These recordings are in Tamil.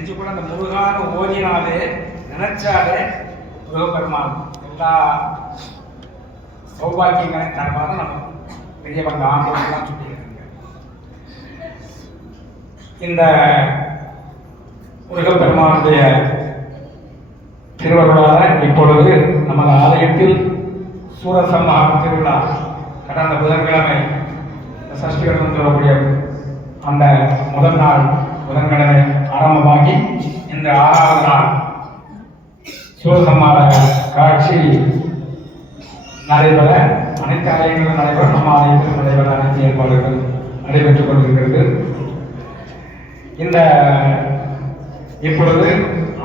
நெஞ்சுக்குள்ள அந்த முருகான ஓதினாலே நினைச்சாலே முருகப்பெருமான் எல்லா சௌபாக்கியங்களையும் தரமாக நம்ம பெரிய பங்க ஆண்டவர்கள்லாம் சொல்லியிருக்காங்க இந்த முருகப்பெருமானுடைய திருவருளால இப்பொழுது நமது ஆலயத்தில் சூரசம்ஹாரம் திருவிழா கடந்த புதன்கிழமை சஷ்டி கிழமை சொல்லக்கூடிய அந்த முதல் நாள் புதன்கிழமை ஆரம்பமாகி இந்த ஆறாவது நாள் சூரசம்ஹார காட்சி நடைபெற அனைத்து ஆலயங்களும் நடைபெற நம்ம ஆலயத்திலும் நடைபெற அனைத்து ஏற்பாடுகள் நடைபெற்றுக் கொண்டிருக்கிறது. இந்த இப்பொழுது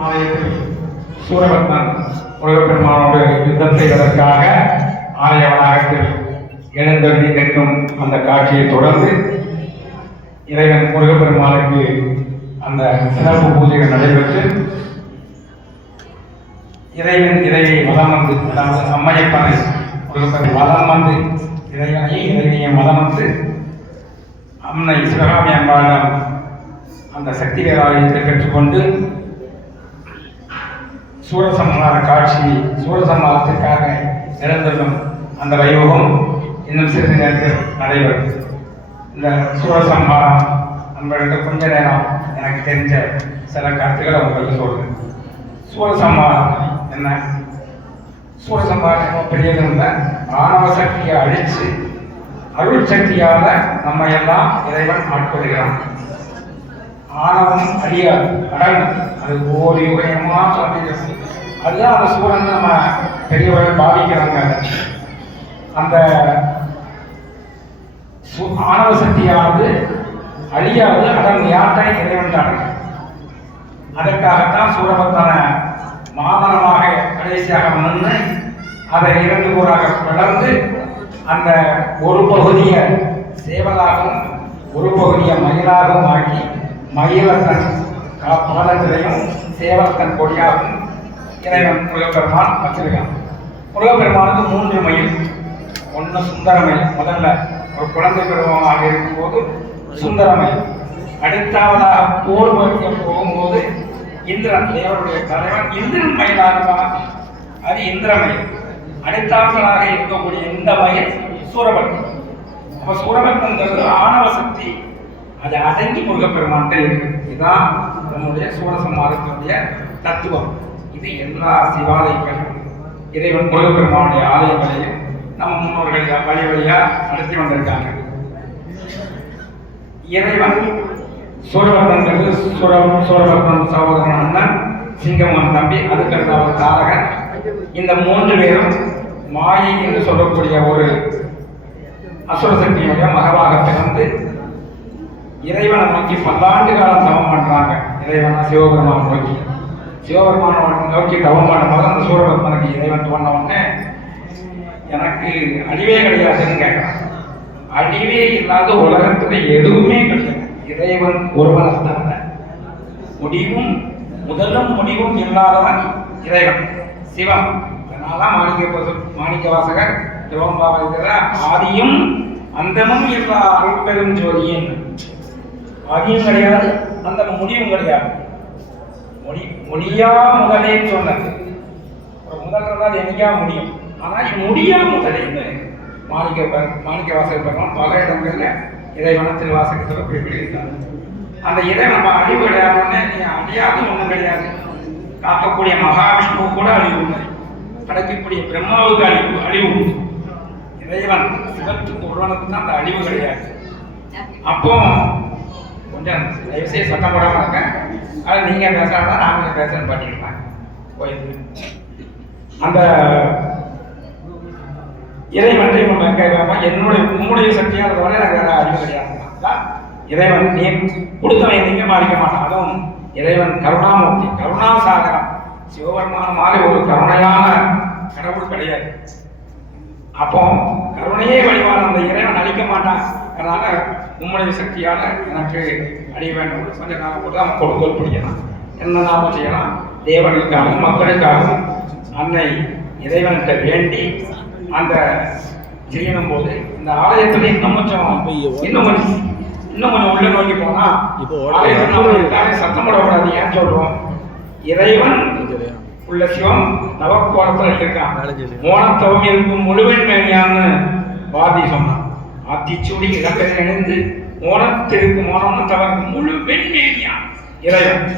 ஆலயத்தில் சூரபத்மன் உலகப்பெருமானோடு யுத்தம் செய்வதற்காக ஆலய வளாகத்தில் எழுந்தருளி நிற்கும் அந்த காட்சியை தொடர்ந்து இறைவன் முருகப்பெருமானுக்கு அந்த சிறப்பு பூஜைகள் நடைபெற்று இறைவன் இறையை மலம் வந்து அதாவது அம்மையப்பனை முருகப்பெருமான் மலம் வந்து இறைவனை இறைவியை மலம் வந்து அம்மனை சிவகாமி அம்பாளிடம் அந்த சக்தி வேலாயுதத்தை பெற்றுக்கொண்டு சூரசம்ஹார காட்சி சூரசம்ஹாரத்திற்காக நிரந்தரம் அந்த வைபவம் இன்னும் சிறிது நேரத்தில் நடைபெறும். இந்த சூரசம்ஹாரம் உங்கள்கிட்ட கொஞ்ச நேரம் எனக்கு தெரிஞ்ச சில கருத்துக்களை உங்களுக்கு சொல்றேன். சூரசம்ஹாரம் என்ன? சூரசம்ஹாரம் ரொம்ப பெரியது இல்லை. ஆணவ சக்தியை அழித்து அருள் சக்தியால் நம்ம எல்லாம் இறைவன் ஆட்கொள்கிறான். ஆணவம் அழியாது. அடங்கும் அது ஓடி யுகயமா சொல்லிடுறது அதுதான் அந்த சூழல் நம்ம பெரியவர்கள் பாதிக்கிறாங்க அந்த சு- ஆணவ சக்தியானது அழியாது அதன் யார்தான் இறைவன் அடங்கும் அதற்காகத்தான் சூரபத்தான மாமரமாக கடைசியாக நின்று அதை இரண்டு கூறாக பிளந்து அந்த ஒரு பகுதியை சேவலாகவும் ஒரு பகுதியை மயிலாகவும் ஆக்கி மயிலத்தன் பாதங்களையும் பாதத்திலையும் சேவலத்தன் கொடியாகவும் இறைவன் முருகப்பெருமான் வச்சிருக்கான். முருகப்பெருமானுக்கு மூன்று மயில் ஒன்று சுந்தரமயில். முதல்ல ஒரு குழந்தை பருவமாக இருக்கும்போது சுந்தரமே அடுத்தாவதாக போர் வைக்க போகும்போது இந்திரன் தேவருடைய தலைவன் இந்திரன் மயிலாக அது இந்திரமயில். அடுத்தாவதாக இருக்கக்கூடிய இந்த மயில் சூரபத்மன். அப்ப சூரபத்மன்கிறது ஆணவ சக்தி. அது அடங்கி முருகப்பெருமான்கிட்ட இருக்கு. இதுதான் நம்முடைய சூரசம்மாரத்தினுடைய தத்துவம். இது எல்லா சிவாலயங்களும் இறைவன் முருகப்பெருமானுடைய ஆலயங்களையும் நம்ம முன்னோர்கள் வழி வழியாக நடத்தி வந்திருக்காங்க. இறைவன் சூரபத்மன்கிறது சூர சூரபத்மன் சகோதரன் அண்ணன் சிங்கமன் தம்பி அதுக்கடுத்து அவர் தாரகன். இந்த மூன்று பேரும் மாயை என்று சொல்லக்கூடிய ஒரு அசுர சக்தியுடைய மகவாக பிறந்து இறைவனை நோக்கி பல்லாண்டு காலம் தவம் பண்றாங்க. இறைவனை சிவபெருமான் நோக்கி. சிவபெருமான் நோக்கி தவம் பண்ணும்போது அந்த சூரபத்மனுக்கு இறைவன் தோண உடனே எனக்கு அழிவே கிடையாதுன்னு கேட்கிறான். அழிவே இல்லாத உலகத்துல எதுவுமே கிடையாது. இறைவன் ஒருவனாக தான் முடிவும் முதலும் முடிவும் இல்லாதவன் இறைவன். சிவம் அதனால மாணிக்க மாணிக்க வாசகர் சிவம்பாவதில் ஆதியும் அந்தமும் இல்லா அருட்பெரும் ஜோதியின். ஆதியும் கிடையாது அந்த முடிவும் கிடையாது. மொழி மொழியா முதலே சொன்னது. ஒரு முதல்ல தான் என்னைக்கா முடியும்? ஆனா முடியா முதலேன்னு மாணிக்க மாணிக்க வாசகர் பெருமான் பல இடங்களில் இறைவன திருவாசகத்தில் குறிப்பிட்டிருக்காங்க அந்த இறை நம்ம அழிவு கிடையாதுன்னு நீ அழியாது ஒன்றும் கிடையாது. காக்கக்கூடிய மகாவிஷ்ணு கூட அழிவு இல்லை. படைக்கக்கூடிய பிரம்மாவுக்கு அழிவு அழிவு உண்டு. இறைவன் சிவத்துக்கு ஒருவனுக்கு தான் அந்த அழிவு கிடையாது. அப்போ கொஞ்சம் தயவுசெய்து சத்தம் போடாம இருக்க அது நீங்கள் பேசாதான் நாங்க பேசுறேன் பாட்டிக்கலாம் கோயில் அந்த இறைவன் நம்ம என்னுடைய உன்னுடைய சக்தியால் தவிர எனக்கு வேற அறிவு கிடையாது. இறைவன் நீ கொடுத்தவன் எதையுமே மாறிக்க மாட்டான். அதுவும் இறைவன் கருணாமூர்த்தி கருணாசாகரம். சிவபெருமான மாதிரி ஒரு கருணையான கடவுள் கிடையாது. அப்போ கருணையே வழிபாடு அந்த இறைவன் அழிக்க மாட்டான். அதனால உம்முடைய சக்தியால எனக்கு அழிய வேண்டும். கொஞ்ச நாள் கூட அவன் கொடுக்கல் பிடிக்கலாம் என்ன நாம செய்யலாம் தேவர்களுக்காகவும் மக்களுக்காகவும் அன்னை இறைவன்கிட்ட வேண்டி அந்த செய்யணும் போது இந்த ஆலயத்துல இன்னும் கொஞ்சம் இன்னும் கொஞ்சம் இன்னும் கொஞ்சம் உள்ள நோக்கி போனா ஆலயத்துல சத்தம் போடக்கூடாது. ஏன் சொல்றோம்? இறைவன் உள்ள சிவம் நவக்கோலத்துல இருக்கான். மோனத்தவம் இருக்கும் முழுவன் மேனியான்னு வாதி சொன்னான். ஆத்திச்சூடி இடம்பெயர் இணைந்து மோனத்திற்கு மோனம் தவறு. முழு வெண்மேனியான் இறைவன்.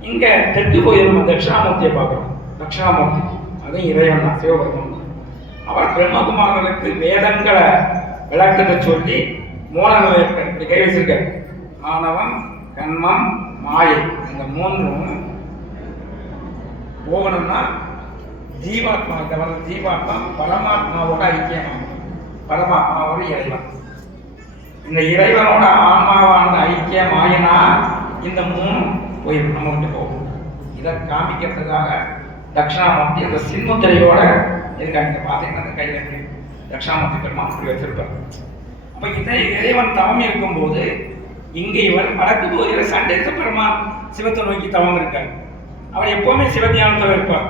இங்க தெற்கு கோயில் நம்ம தட்சிணாமூர்த்தியை பார்க்கிறோம். தட்சிணாமூர்த்தி. அதுவும் இறைவன் தான். சிவபெருமான். தான். அவர் பிரம்மகுமாரனுக்கு வேதங்களை விளக்கத்தை சொல்லி மூல நிலையத்தை கை வச்சிருக்க ஆணவம் கண்மம் மாயை இந்த மூன்றும் போகணும்னா ஜீவாத்மா தவிர ஜீவாத்மா பரமாத்மாவோட ஐக்கியமாகும். பரமாத்மாவோட இறைவன். இந்த இறைவனோட ஆன்மாவான ஐக்கியம் ஆயினா இந்த மூணும் போய் நம்ம விட்டு போகும். இதை காமிக்கிறதுக்காக தட்சிணாமூர்த்தி அந்த சின்முத்திரையோட இருக்காங்க. பார்த்தீங்கன்னா அந்த கையில் இப்படி தட்சிணாமூர்த்தி பெருமான் இப்படி வச்சிருப்பார் அப்போ இதை இறைவன் தவம் இருக்கும்போது இங்கே இவர் வடக்கு போகிற சண்டேச பெருமான் சிவத்தை நோக்கி தவம் இருக்கார். அவர் எப்போவுமே சிவஞானத்தில் இருப்பார்.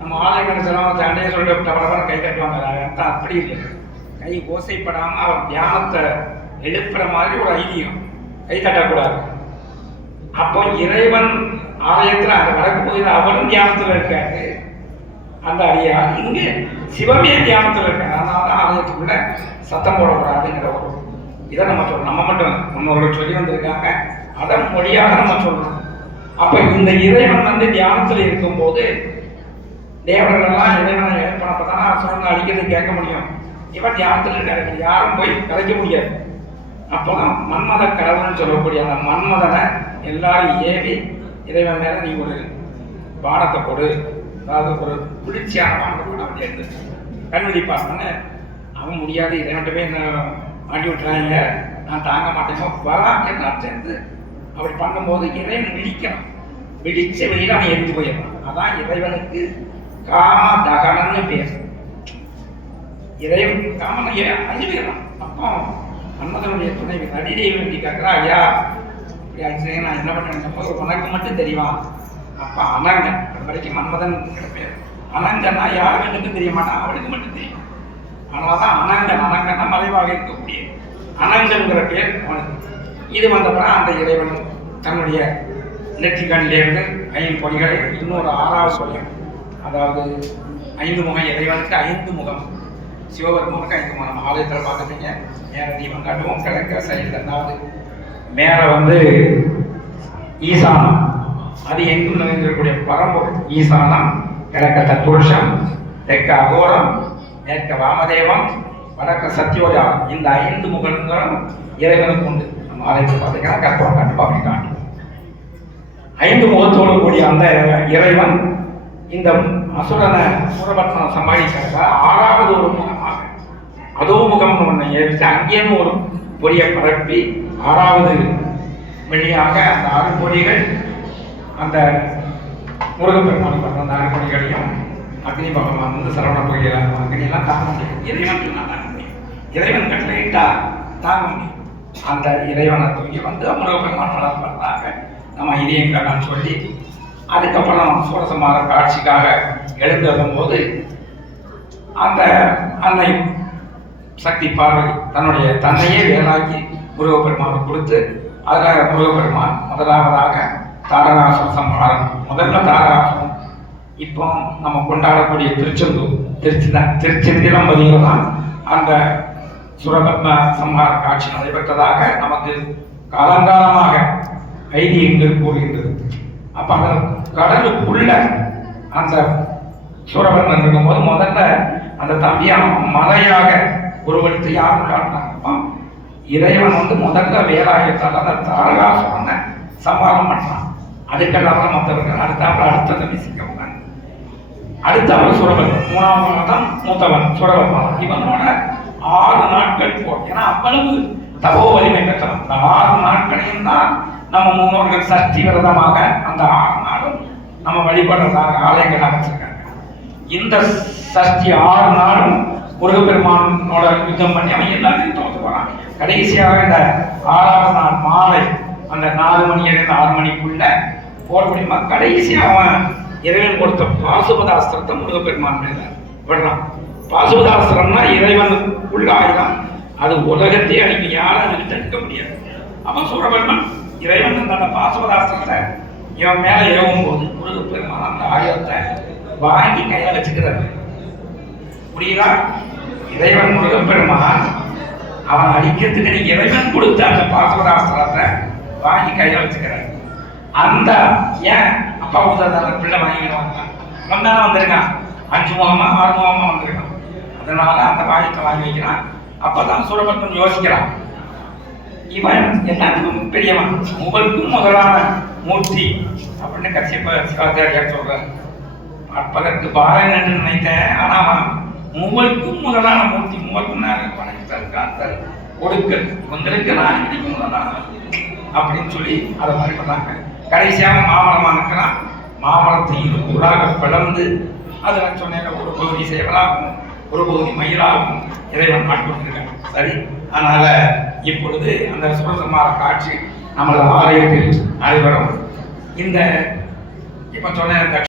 நம்ம ஆலயங்கள் சிலவங்க சண்டையை சொல்லி தவறவர கை கட்டுவாங்க. அது அப்படி இல்லை. கை ஓசைப்படாமல் அவர் தியானத்தை எழுப்புற மாதிரி ஒரு ஐதீகம். கை தட்டக்கூடாது. அப்போ இறைவன் ஆலயத்தில் அந்த வடக்கு போகிற அவரும் தியானத்தில் இருக்காரு. அந்த அடியான் இங்கு சிவமே தியானத்தில் இருக்காரு அதனால தான் ஆலயத்துக்குள்ள சத்தம் போடக்கூடாதுங்கிற ஒரு இதை நம்ம சொல்றோம் நம்ம மட்டும் இல்லை. முன்னோர்கள் சொல்லி வந்திருக்காங்க. அதன் மொழியாக நம்ம சொல்றோம் அப்ப இந்த இறைவன் வந்து தியானத்தில் இருக்கும்போது தேவர்களெல்லாம் இறைவனை ஏற்பனப்பதான் அசுரங்களை அழிக்கிறது கேட்க முடியும். இவன் தியானத்தில் இருக்காரு. யாரும் போய் கலைக்க முடியாது. அப்போதான் மன்மத கடவுள்னு சொல்லக்கூடிய அந்த மன்மதனை எல்லாரும் ஏவி இறைவன் மேலே நீ ஒரு பானத்தை கொடு அதாவது ஒரு குளிர்ச்சியான பானத்தை கொடு கண்மணி இருந்து அவன் முடியாது இறைவன்ட்டவே என்ன மாட்டி விட்டுறாங்க. நான் தாங்க மாட்டேன். வரா என்ன சேர்ந்து அப்படி பண்ணும்போது இறைவன் விழிக்கணும். விழிச்ச வெளியில் அவன் எரிஞ்சு போயிடணும். அதான் இறைவனுக்கு காம தகனம்னு பேர். இறைவன் காமன் ஏன் அஞ்சு அப்போ அன்னதனுடைய துணைவி நடிகை வேண்டி கேட்கிறா ஐயா. இப்படி ஆச்சு நான் என்ன பண்ணேன் உனக்கு மட்டும் தெரியுமா? அப்ப அனங்கன். அது வரைக்கும் மன்மதன் பேர் அனங்கன்னா யாருக்கும் தெரிய மாட்டான் அவனுக்கு மட்டும் தெரியும். அதனாலதான் அனங்கன் அனங்கன்னா மறைவாக இருக்கக்கூடிய அனங்கன்கிற பேர் அவனுக்கு. இது வந்தப்பறம் அந்த இறைவன் தன்னுடைய நெற்றிக்கண்ணிலிருந்து ஐந்து பொடிகளை இன்னொரு ஆறாவது சொல்லியும் அதாவது ஐந்து முகம் இறைவனுக்கு ஐந்து முகம் சிவபெருமானுக்கு ஐந்து முகம். ஆலயத்தில் பார்க்குறீங்க மேலே தீபம் காட்டுவோம். கிழக்க சைடு ரெண்டாவது மேலே வந்து ஈசானம். அது எங்குள்ளது இருக்கக்கூடிய பரம்பு ஈசானம் கிழக்க தத்புருஷம் தெற்க அகோரம் மேற்க வாமதேவம் வடக்க சத்யோஜா இந்த ஐந்து முகங்களும் இறைவனுக்கு உண்டு. நம்ம ஆலயத்தில் பார்த்தீங்கன்னா கற்பம் கண்டிப்பாக அப்படி காட்டும் ஐந்து முகத்தோடு கூடிய அந்த இறைவன் இந்த அசுரனை சூரபத்மனை சமாளிக்கிறத? ஆறாவது ஒரு முகமாக. அதோ முகம்னு ஒன்று ஏறிச்சு. அங்கேயும் ஒரு பொடியை பரப்பி ஆறாவது வழியாக அந்த ஆறு பொடிகள் அந்த முருகப்பெருமான் பண்ண அந்த ஆறு அக்னி பகவான் வந்து சரவண பொடிகளை அக்னியெல்லாம் தாங்க முடியும் இறைவன் சொன்னா தாங்க முடியும் இறைவன் கட்டளையிட்டா தாங்க முடியும் அந்த இறைவனை தூங்கி வந்து முருகப்பெருமான் வளர்ப்பதாக நம்ம இதயங்கள்லாம் சொல்லி அதுக்கப்புறம் சூரசமார காட்சிக்காக எழுந்து வரும்போது அந்த அன்னை சக்தி பார்வதி தன்னுடைய தன்னையே வேலாக்கி முருகப்பெருமானை கொடுத்து அதில் முருகப்பெருமான் முதலாவதாக தாரகாசுர சம்ஹாரம் முதல்ல தாரகாசுரம் இப்போ நம்ம கொண்டாடக்கூடிய திருச்செந்தூர் திருச்சி தான் திருச்செந்திலம்பதியில் தான் அந்த சுரபத்ம சம்ஹார காட்சி நடைபெற்றதாக நமக்கு காலங்காலமாக ஐதீகங்கள் கூறுகின்றது. அப்போ அந்த கடலுக்குள்ள அந்த சூரபத்மன் இருக்கும்போது முதல்ல அந்த தம்பியான மலையாக உருவெடுத்து யார் காட்டினாங்க இறைவன் வந்து முதல்ல வேலாயத்தால் அந்த தாரகாசுரனை சம்ஹாரம் பண்ணான். அதுக்கெல்லாம் மற்றவர்கள் அடுத்தாப்புல அடுத்த விசிக்க உட்காந்து அடுத்தவன் சுரபன் மூணாவது தான் மூத்தவன் சுரபன் இவனோட ஆறு நாட்கள் போ ஏன்னா அவ்வளவு தபோ வலிமை பெற்றவன். இந்த ஆறு நாட்களையும் தான் நம்ம முன்னோர்கள் சஷ்டி விரதமாக அந்த ஆறு நாளும் நம்ம வழிபடுறதாக ஆலயங்கள் அமைச்சிருக்காங்க. இந்த சஷ்டி ஆறு நாளும் முருகப்பெருமானோட யுத்தம் பண்ணி அவன் எல்லாத்தையும் தோற்று போறான். கடைசியாக இந்த ஆறாவது நாள் மாலை அந்த நாலு மணி இருந்து ஆறு மணிக்குள்ள போட முடியுமா? கடைசியாக அவன் இறைவன் கொடுத்த பாசுபதாஸ்திரத்தை முருகப்பெருமான் மேல விடுறான். பாசுபதாஸ்திரம்னா இறைவன் உள்ள ஆயுதம் அது உலகத்தையே அன்னைக்கு யாரும் அதுக்கு தடுக்க முடியாது. அவன் சூரபெருமன் இறைவன் அந்த பாசுபதாஸ்திரத்தை இவன் மேல இறவும் போது முருகப்பெருமான் அந்த ஆயுதத்தை வாங்கி கையில வச்சுக்கிறாரு. புரியுதா? இறைவன் முருகப்பெருமான் அவன் அடிக்கிறதுக்கு இறைவன் கொடுத்த அந்த பாசுபதாஸ்திரத்தை வாங்கி கையில வச்சுக்கிறார். அந்த ஏன்? அப்பா உதவி பிள்ளை வாங்கிட்டு வந்தான் வந்தாலும் வந்திருக்கான். அஞ்சு முகமா ஆறு முகமா வந்திருக்கான். அதனால அந்த வாயத்தை வாங்கி வைக்கிறான். அப்பதான் சுரபத்மன் யோசிக்கிறான். இவன் எல்லாத்துக்கும் பெரியவன். முகலுக்கும் முதலான மூர்த்தி அப்படின்னு கசிப்ப சிவாச்சாரியார் சொல்றார். பார்ப்பதற்கு பாலன் என்று நினைத்தேன் ஆனா அவன் முகலுக்கும் முதலான மூர்த்தி மூவருக்கும் படைத்தல் காத்தல் கொடுக்கல் இவங்களுக்கு நான் இன்னைக்கு முதலான அப்படின்னு சொல்லி அதை மாதிரி பண்ணாங்க கடைசியாக மாமரமாக இருக்கிறான் மாமரத்தை இரு கூறாக பிளந்து அதில் சொன்னேன் ஒரு பகுதி சேவலாகும் ஒரு பகுதி மயிலாகும் இறைவன் ஆட்கொண்டிருக்கான் சரி அதனால் இப்பொழுது அந்த சுரசமான காட்சி நமது ஆலயத்தில் நடைபெறும் இந்த இப்போ சொன்ன